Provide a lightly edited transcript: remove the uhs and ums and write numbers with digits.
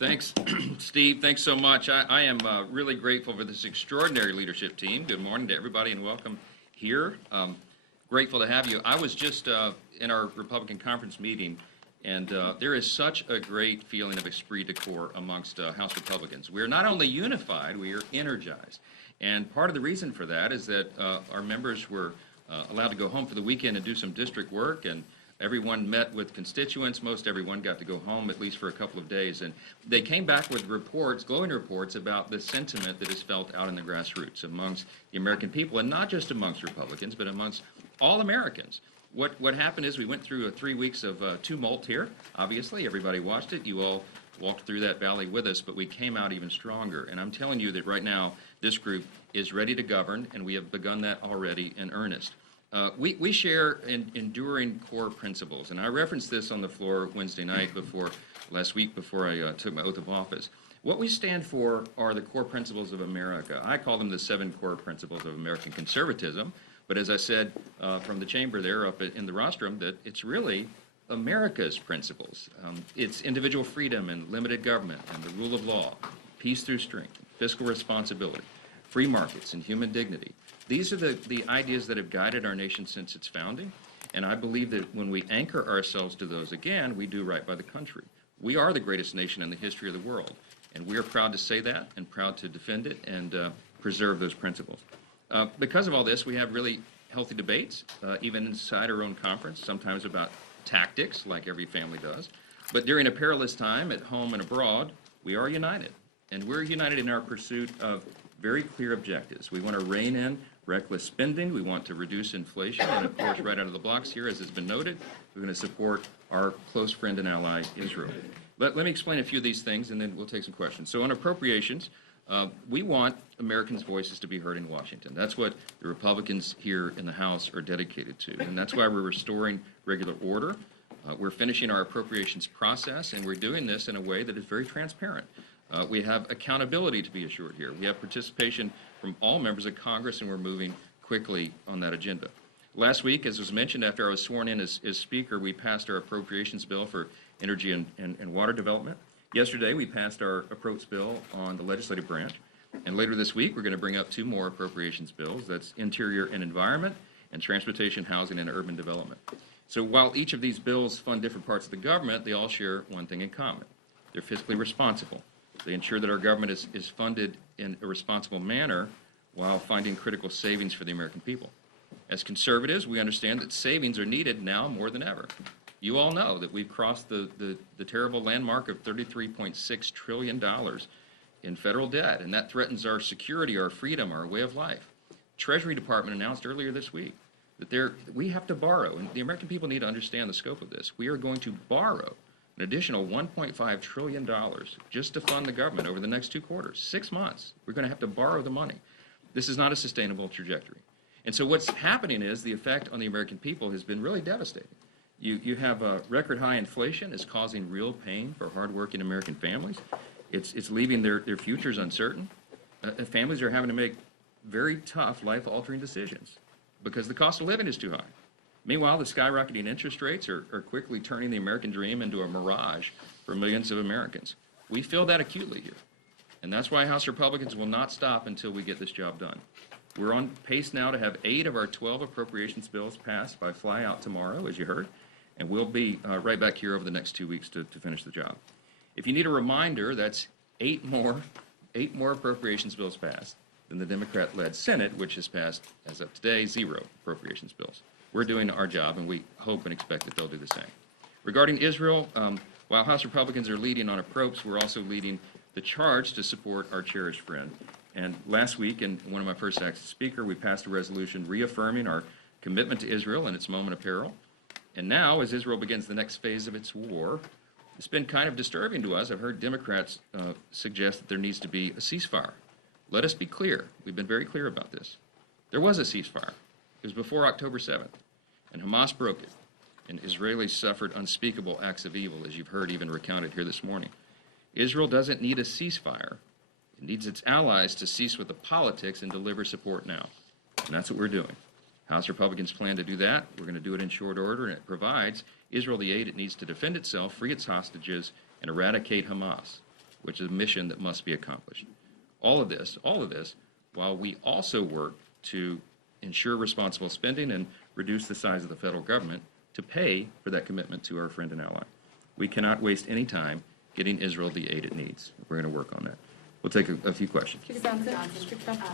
Thanks, Steve. Thanks so much. I am really grateful for this extraordinary leadership team. Good morning to everybody and welcome here. Grateful to have you. I was just in our Republican conference meeting, and there is such a great feeling of esprit de corps amongst House Republicans. We are not only unified, we are energized. And part of the reason for that is that our members were allowed to go home for the weekend and do some district work, and everyone met with constituents. Most everyone got to go home at least for a couple of days. And they came back with reports, glowing reports about the sentiment that is felt out in the grassroots amongst the American people, and not just amongst Republicans, but amongst all Americans. What happened is we went through 3 weeks of tumult here. Obviously, everybody watched it. You all walked through that valley with us, but we came out even stronger. And I'm telling you that right now, this group is ready to govern, and we have begun that already in earnest. We share enduring core principles, and I referenced this on the floor Wednesday night last week before I took my oath of office. What we stand for are the core principles of America. I call them the 7 core principles of American conservatism, but as I said from the chamber there up in the rostrum, that it's really America's principles. It's individual freedom and limited government and the rule of law, peace through strength, fiscal responsibility, free markets and human dignity. These are the ideas that have guided our nation since its founding, and I believe that when we anchor ourselves to those again, we do right by the country. We are the greatest nation in the history of the world, and we are proud to say that and proud to defend it and preserve those principles. Because of all this, we have really healthy debates, even inside our own conference, sometimes about tactics, like every family does. But during a perilous time at home and abroad, we are united, and we're united in our pursuit of very clear objectives. We want to rein in reckless spending. We want to reduce inflation. And of course, right out of the blocks here, as has been noted, we're going to support our close friend and ally, Israel. Let me explain a few of these things, and then we'll take some questions. So on appropriations, we want Americans' voices to be heard in Washington. That's what the Republicans here in the House are dedicated to. And that's why we're restoring regular order. We're finishing our appropriations process, and we're doing this in a way that is very transparent. We have accountability to be assured here. We have participation from all members of Congress, and we're moving quickly on that agenda. Last week, as was mentioned, after I was sworn in as Speaker, we passed our appropriations bill for energy and water development. Yesterday, we passed our approach bill on the legislative branch. And later this week, we're going to bring up 2 more appropriations bills. That's interior and environment, and transportation, housing, and urban development. So while each of these bills fund different parts of the government, they all share one thing in common. They're fiscally responsible. They ensure that our government is funded in a responsible manner while finding critical savings for the American people. As conservatives, we understand that savings are needed now more than ever. You all know that we've crossed the terrible landmark of $33.6 trillion in federal debt, and that threatens our security, our freedom, our way of life. Treasury Department announced earlier this week that we have to borrow, and the American people need to understand the scope of this. We are going to borrow an additional $1.5 trillion just to fund the government over the next 2 quarters, 6 months. We're going to have to borrow the money. This is not a sustainable trajectory. And so what's happening is the effect on the American people has been really devastating. You have a record high inflation. It's causing real pain for hardworking American families. It's leaving their futures uncertain. Families are having to make very tough, life-altering decisions because the cost of living is too high. Meanwhile, the skyrocketing interest rates are quickly turning the American dream into a mirage for millions of Americans. We feel that acutely here. And that's why House Republicans will not stop until we get this job done. We're on pace now to have 8 of our 12 appropriations bills passed by fly-out tomorrow, as you heard. And we'll be right back here over the next 2 weeks to finish the job. If you need a reminder, that's 8 more appropriations bills passed than the Democrat-led Senate, which has passed, as of today, 0 appropriations bills. We're doing our job, and we hope and expect that they'll do the same. Regarding Israel, while House Republicans are leading on approps, we're also leading the charge to support our cherished friend. And last week, in one of my first acts as Speaker, we passed a resolution reaffirming our commitment to Israel in its moment of peril. And now, as Israel begins the next phase of its war, it's been kind of disturbing to us. I've heard Democrats suggest that there needs to be a ceasefire. Let us be clear. We've been very clear about this. There was a ceasefire. It was before October 7th, and Hamas broke it, and Israelis suffered unspeakable acts of evil, as you've heard even recounted here this morning. Israel doesn't need a ceasefire. It needs its allies to cease with the politics and deliver support now. And that's what we're doing. House Republicans plan to do that. We're going to do it in short order, and it provides Israel the aid it needs to defend itself, free its hostages, and eradicate Hamas. which is a mission that must be accomplished. All of this, while we also work to ensure responsible spending and reduce the size of the federal government to pay for that commitment to our friend and ally. We cannot waste any time getting Israel the aid it needs. We're going to work on that. We'll take a few questions. Speaker Johnson. Speaker Johnson.